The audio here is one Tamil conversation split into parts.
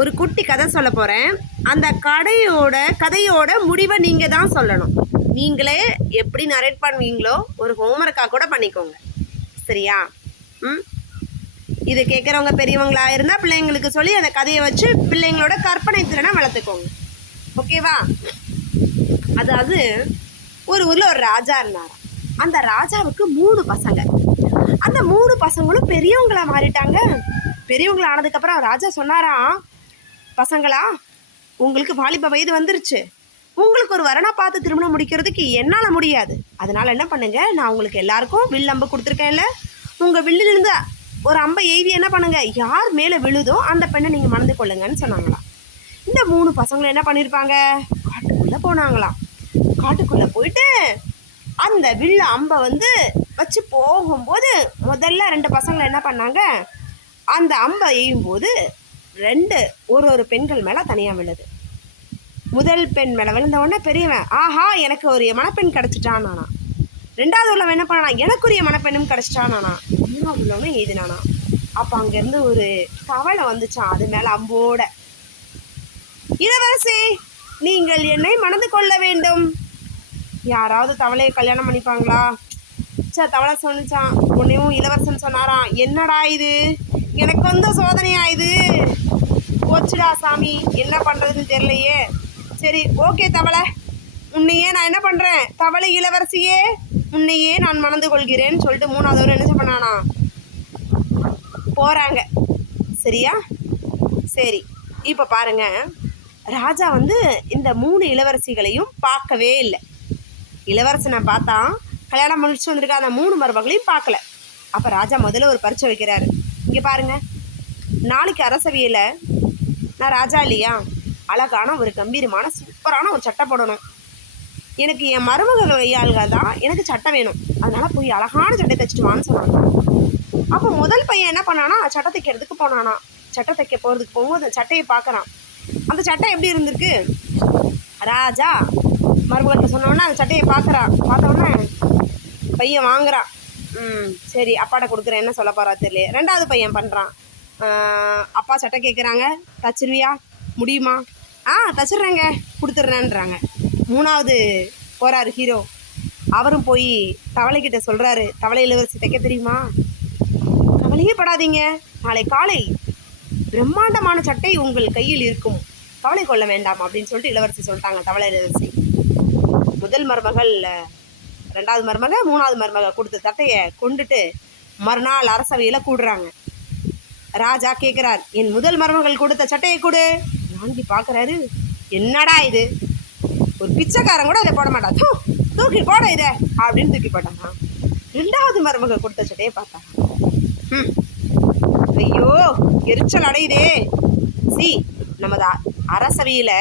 ஒரு குட்டி கதை சொல்ல போகிறேன். அந்த கதையோட முடிவை நீங்கள் தான் சொல்லணும். நீங்களே எப்படி நரேட் பண்ணுவீங்களோ ஒரு ஹோம்ஒர்க்காக கூட பண்ணிக்கோங்க. சரியா? இது கேட்குறவங்க பெரியவங்களா இருந்தால் பிள்ளைங்களுக்கு சொல்லி அந்த கதையை வச்சு பிள்ளைங்களோட கற்பனை திறனை வளர்த்துக்கோங்க. ஓகேவா? அதாவது ஒரு ஊரில் ஒரு ராஜா இருந்தாராம். அந்த ராஜாவுக்கு 3 பசங்க. அந்த 3 பசங்களும் பெரியவங்களா மாறிட்டாங்க. பெரியவங்களா ஆனதுக்கப்புறம் ராஜா சொன்னாராம், பசங்களா, உங்களுக்கு வாலிப வயது வந்துருச்சு. உங்களுக்கு ஒரு வரனை பார்த்து திருமணம் முடிக்கிறதுக்கு என்னால் முடியாது. அதனால் என்ன பண்ணுங்க, நான் உங்களுக்கு எல்லாருக்கும் வில் அம்பு கொடுத்துருக்கேன்ல, உங்கள் வில்லிலிருந்து ஒரு அம்பை எய்தி என்ன பண்ணுங்க, யார் மேலே விழுதோ அந்த பெண்ணை நீங்கள் மணந்து கொள்ளுங்கன்னு சொன்னாங்களாம். இந்த 3 பசங்களும் என்ன பண்ணியிருப்பாங்க, காட்டுக்குள்ளே போனாங்களாம். காட்டுக்குள்ளே போயிட்டு அந்த வில்ல அம்பை வச்சு போகும்போது முதல்ல 2 பசங்களை என்ன பண்ணாங்க, அந்த அம்பை எய்யும்போது 2 ஒரு பெண்கள் மேலே தனியாக விழுது. முதல் பெண் மேலே விழுந்த உடனே பெரியவன், ஆஹா எனக்கு ஒரு மணப்பெண் கிடச்சிட்டான் நானா. 2வது உள்ளவன் என்ன பண்ணானா, எனக்குரிய மணப்பெண்ணும் கிடச்சிட்டான் நானா. 3வது உள்ளவனும் எழுதினானா. அப்போ அங்கேருந்து ஒரு தவளை வந்துச்சான், அது மேலே அம்போட, இளவரசி நீங்கள் என்னை மணந்து கொள்ள வேண்டும். யாராவது தவளையை கல்யாணம் பண்ணிப்பாங்களா? தவளை சொன்னிச்சான். உன்னையும் இளவரசன் சொன்னாராம், என்னடா இது, எனக்கு சோதனையா இது, போச்சுடா சாமி, என்ன பண்ணுறதுன்னு தெரியலையே. சரி ஓகே தவளை, உன்னையே நான் என்ன பண்ணுறேன், தவளை இளவரசியே உன்னையே நான் மணந்து கொள்கிறேன்னு சொல்லிட்டு 3வது என்ன பண்ணானா போகிறாங்க. சரியா? சரி, இப்போ பாருங்க, ராஜா இந்த 3 இளவரசிகளையும் பார்க்கவே இல்லை. இளவரசனை பார்த்தா, கல்யாணம் முடிச்சு வந்திருக்க அந்த 3 மருமகளையும் பார்க்கல. அப்போ ராஜா முதல்ல ஒரு பரீட்சை வைக்கிறாரு. இங்கே பாருங்க, நாளைக்கு அரசவையில் நான் ராஜா இல்லையா, அழகான ஒரு கம்பீரமான சூப்பரான ஒரு சட்டை போடணும். எனக்கு என் மருமகள் கையாள்கள் தான் எனக்கு சட்டை வேணும். அதனால் போய் அழகான சட்டை தைச்சிட்டு வான்னு சொன்னாங்க. அப்போ முதல் பையன் என்ன பண்ணானா, சட்டை தைக்கிறதுக்கு போனானா. சட்டை தைக்க போகும்போது அந்த சட்டையை பார்க்குறான். அந்த சட்டை எப்படி இருந்திருக்கு, ராஜா மருமகள்கிட்ட சொன்னோன்னா அந்த சட்டையை பார்த்தோன்னே பையன் வாங்குறான். சரி அப்பாட்ட கொடுக்குறேன், என்ன சொல்ல போகிறா தெரியல. 2வது பையன் பண்ணுறான், அப்பா சட்டை கேட்குறாங்க, தச்சிருவியா, முடியுமா? தச்சிடுறேங்க, கொடுத்துட்றேன்றாங்க. 3வது போகிறாரு ஹீரோ. அவரும் போய் தவளைக்கிட்ட சொல்கிறாரு, தவளை இளவரசி தைக்க தெரியுமா? கவலையே படாதீங்க, நாளை காலை பிரம்மாண்டமான சட்டை உங்கள் கையில் இருக்கும், கவலை கொள்ள வேண்டாம் அப்படின்னு சொல்லிட்டு இளவரசி சொல்லிட்டாங்க. தவளை இளவரசி முதல் மருமகள், 2வது மருமகள், 3வது மருமகள் கொடுத்த சட்டையை கொண்டுட்டு மறுநாள் அரசவையில் கூடுறாங்க. ராஜா கேட்குறார், என் முதல் மருமகள் கொடுத்த சட்டையை கொடு. வாங்கி பார்க்குறாரு, என்னடா இது, ஒரு பிச்சைக்காரன் கூட இதை போட மாட்டான், தூக்கி போட இதை அப்படின்னு தூக்கி போட்டாங்க. 2வது மருமகள் கொடுத்த சட்டையை பார்த்தாங்க. ஐயோ எரிச்சல் அடையுதே. நமது அரசவையில்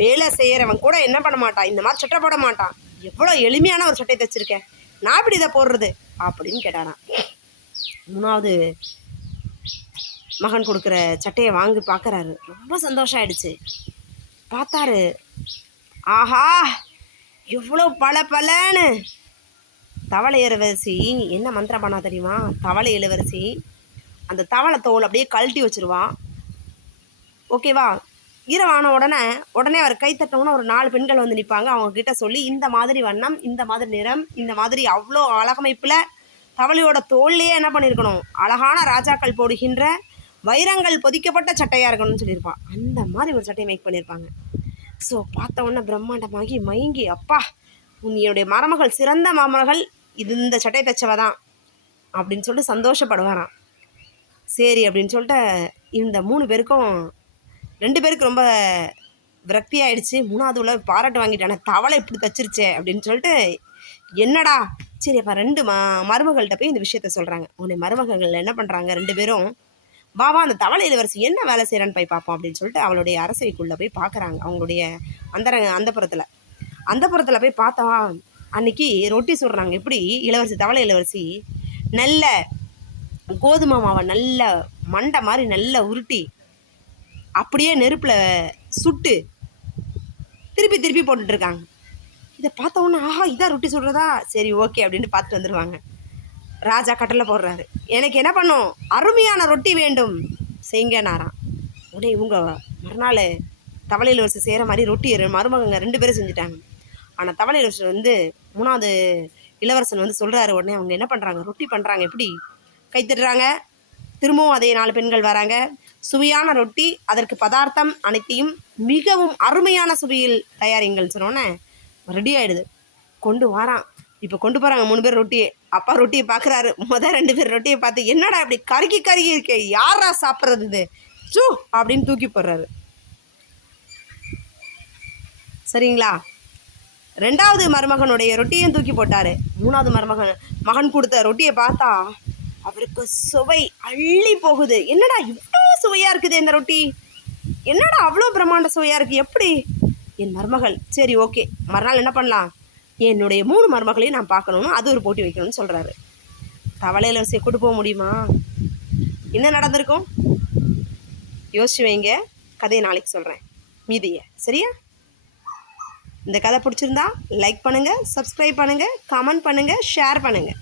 வேலை செய்கிறவன் கூட என்ன பண்ண மாட்டான், இந்த மாதிரி சட்டை போட மாட்டான், எவ்வளோ எளிமையான ஒரு சட்டை தைச்சிருக்கேன், நான் இப்படி இதை போடுறது அப்படின்னு கேட்டாரான். 3வது மகன் கொடுக்குற சட்டையை வாங்கி பார்க்குறாரு. ரொம்ப சந்தோஷம் ஆயிடுச்சு. பார்த்தாரு, ஆஹா எவ்வளோ பலன்னு. தவளை இளவரசி என்ன மந்திரம் பண்ணா தெரியுமா? தவளை இளவரசி அந்த தவளை தோல் அப்படியே கழட்டி வச்சிருவா. ஓகேவா? இரவான உடனே அவர் கை தட்டினோன்னா ஒரு 4 பெண்கள் நிற்பாங்க. அவங்கக்கிட்ட சொல்லி, இந்த மாதிரி வண்ணம், இந்த மாதிரி நிறம், இந்த மாதிரி அவ்வளோ அழகமைப்பில் தவளையோட தோல்லையே என்ன பண்ணியிருக்கணும், அழகான ராஜாக்கள் போடுகின்ற வைரங்கள் பொதிக்கப்பட்ட சட்டையாக இருக்கணும்னு சொல்லியிருப்பான். அந்த மாதிரி ஒரு சட்டையை மேக் பண்ணியிருப்பாங்க. ஸோ பார்த்த உடனே பிரம்மாண்டமாகி மயங்கி, அப்பா உன்னுடைய மருமகள் சிறந்த மருமகள், இந்த சட்டை தைச்சவ தான் அப்படின்னு சொல்லிட்டு சந்தோஷப்படுவாராம். சரி அப்படின்னு சொல்லிட்டு இந்த 3 பேருக்கும் 2 பேருக்கு ரொம்ப விரக்தி ஆகிடுச்சு. 3வது உள்ள பாராட்டு வாங்கிட்டானே, தவளை இப்படி தச்சிருச்சே அப்படின்னு சொல்லிட்டு, என்னடா சரி அப்போ 2 மருமகள்கிட்ட போய் இந்த விஷயத்த சொல்கிறாங்க. உன்னை மருமகள் என்ன பண்ணுறாங்க, 2 பேரும் பாபா அந்த தவளை இளவரசி என்ன வேலை செய்கிறான்னு போய் பார்ப்போம் அப்படின்னு சொல்லிட்டு அவளுடைய அரசவைக்குள்ளே போய் பார்க்குறாங்க. அவங்களுடைய அந்தப்புறத்தில் போய் பார்த்தா அன்னைக்கு ரொட்டி சுடுறாங்க. எப்படி இளவரசி, தவளை இளவரசி நல்ல கோதுமை மாவை நல்ல மண்டை மாதிரி நல்லா உருட்டி அப்படியே நெருப்பில் சுட்டு திருப்பி போட்டுட்ருக்காங்க. இதை பார்த்த உடனே, ஆஹா இதான் ரொட்டி சுடுறதா, சரி ஓகே அப்படின்னு பார்த்துட்டு வந்துடுவாங்க. ராஜா கட்டளை போடுறாரு, எனக்கு என்ன பண்ணும், அருமையான ரொட்டி வேண்டும் செய்யுங்கனாராம். உடனே இவங்க மறுநாள் தவளை இளவரசி செய்கிற மாதிரி ரொட்டி மருமகங்க 2 பேரும் செஞ்சுட்டாங்க. ஆனால் தவளை இளவரசர் வந்து 3வது இளவரசன் வந்து சொல்கிறாரு. உடனே அவங்க என்ன பண்ணுறாங்க, ரொட்டி பண்ணுறாங்க. எப்படி கைத்தட்டுறாங்க. திரும்பவும் அதே 4 பெண்கள் வராங்க. சுவையான ரொட்டி, அதற்கு பதார்த்தம் அனைத்தையும் மிகவும் அருமையான சுவையில் தயாரிங்கள் சொன்னோன்னே ரெடி ஆகிடுது. கொண்டு வரான். இப்போ கொண்டு போகிறாங்க 3 பேர் ரொட்டியை. அப்பா ரொட்டியை பார்க்குறாரு. 2 பேர் ரொட்டியை பார்த்து, என்னடா இப்படி கருகி இருக்கே, யாரா சாப்பிட்றது இது, சூ அப்படின்னு தூக்கி போடுறாரு. சரிங்களா? 2வது மருமகனுடைய ரொட்டியும் தூக்கி போட்டார். 3வது மகன் கொடுத்த ரொட்டியை பார்த்தா அவருக்கு சுவை அள்ளி போகுது. என்னடா இவ்வளோ சுவையாக இருக்குது இந்த ரொட்டி, என்னடா அவ்வளோ பிரம்மாண்ட சுவையாக இருக்குது, எப்படி என் மருமகள், சரி ஓகே மறுநாள் என்ன பண்ணலாம், என்னுடைய 3 மருமகளையும் நான் பார்க்கணுன்னு அது ஒரு போட்டி வைக்கணும்னு சொல்கிறாரு. தவளை இளவரசியை கூட்டு போக முடியுமா? என்ன நடந்திருக்கும் யோசிச்சு வைங்க. கதையை நாளைக்கு சொல்கிறேன் மீதியை. சரியா? இந்த கதை பிடிச்சிருந்தா லைக் பண்ணுங்கள், சப்ஸ்கிரைப் பண்ணுங்கள், கமெண்ட் பண்ணுங்கள், ஷேர் பண்ணுங்கள்.